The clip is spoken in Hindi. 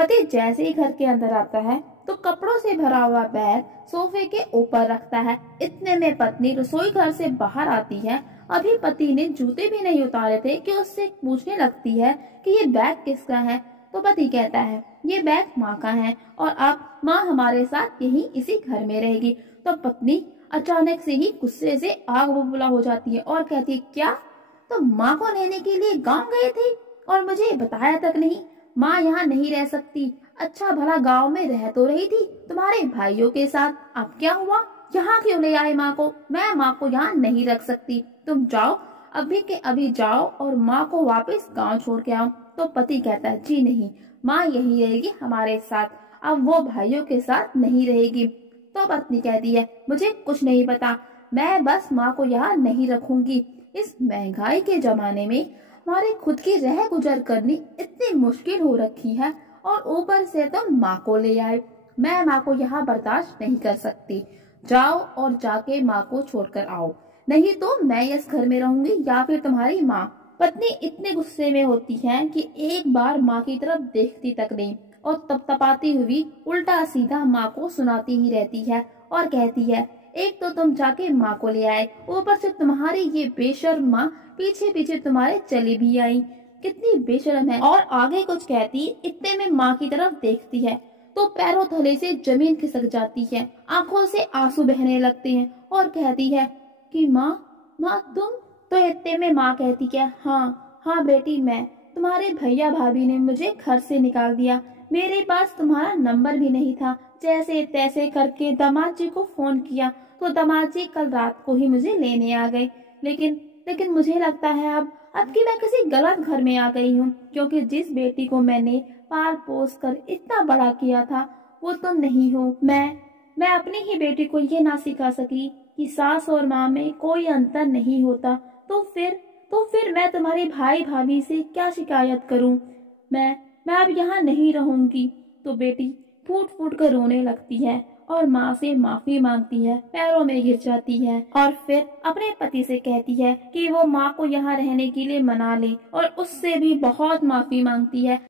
पति जैसे ही घर के अंदर आता है तो कपड़ों से भरा हुआ बैग सोफे के ऊपर रखता है। इतने में पत्नी रसोई घर से बाहर आती है। अभी पति ने जूते भी नहीं उतारे थे कि उससे पूछने लगती है कि ये बैग किसका है। तो पति कहता है ये बैग माँ का है और अब माँ हमारे साथ यहीं इसी घर में रहेगी। तो पत्नी अचानक से ही गुस्से से आग बबूला हो जाती है और कहती है क्या, तो माँ को लेने के लिए गाँव गए थे और मुझे बताया तक नहीं। माँ यहाँ नहीं रह सकती। अच्छा भला गांव में रह तो रही थी तुम्हारे भाइयों के साथ, अब क्या हुआ, यहाँ क्यों ले आए माँ को। मैं माँ को यहाँ नहीं रख सकती, तुम जाओ अभी के अभी जाओ और माँ को वापस गांव छोड़ के आओ। तो पति कहता है जी नहीं, माँ यही रहेगी हमारे साथ, अब वो भाइयों के साथ नहीं रहेगी। तो पत्नी कहती है मुझे कुछ नहीं पता, मैं बस माँ को यहाँ नहीं रखूंगी। इस महंगाई के जमाने में हमारे खुद की रह गुजर करनी इतनी मुश्किल हो रखी है और ऊपर से तुम माँ को ले आए। मैं माँ को यहाँ बर्दाश्त नहीं कर सकती। जाओ और जाके माँ को छोड़कर आओ, नहीं तो मैं इस घर में रहूंगी या फिर तुम्हारी माँ। पत्नी इतने गुस्से में होती है कि एक बार माँ की तरफ देखती तक नहीं और तपतपाती हुई उल्टा सीधा माँ को सुनाती ही रहती है और कहती है एक तो तुम जाके माँ को ले आए, ऊपर से तुम्हारी ये बेशर्म माँ पीछे पीछे तुम्हारे चली भी आई, कितनी बेशर्म है। और आगे कुछ कहती, इतने में माँ की तरफ देखती है तो पैरों तले से जमीन खिसक जाती है, आंखों से आंसू बहने लगते हैं और कहती है कि माँ तुम। तो इतने में माँ कहती है हाँ बेटी, मैं, तुम्हारे भैया भाभी ने मुझे घर से निकाल दिया, मेरे पास तुम्हारा नंबर भी नहीं था, जैसे तैसे करके दामाद जी को फोन किया तो दामाद जी कल रात को ही मुझे लेने आ गए। लेकिन मुझे लगता है अब कि मैं किसी गलत घर में आ गई हूँ, क्योंकि जिस बेटी को मैंने पाल पोस कर इतना बड़ा किया था वो तुम नहीं हो। मैं अपनी ही बेटी को ये ना सिखा सकी कि सास और माँ में कोई अंतर नहीं होता, तो फिर मैं तुम्हारे भाई भाभी से क्या शिकायत करूँ। मैं अब यहाँ नहीं रहूंगी। तो बेटी फूट फूट कर रोने लगती है और माँ से माफी मांगती है, पैरों में गिर जाती है और फिर अपने पति से कहती है कि वो माँ को यहाँ रहने के लिए मना ले और उससे भी बहुत माफी मांगती है।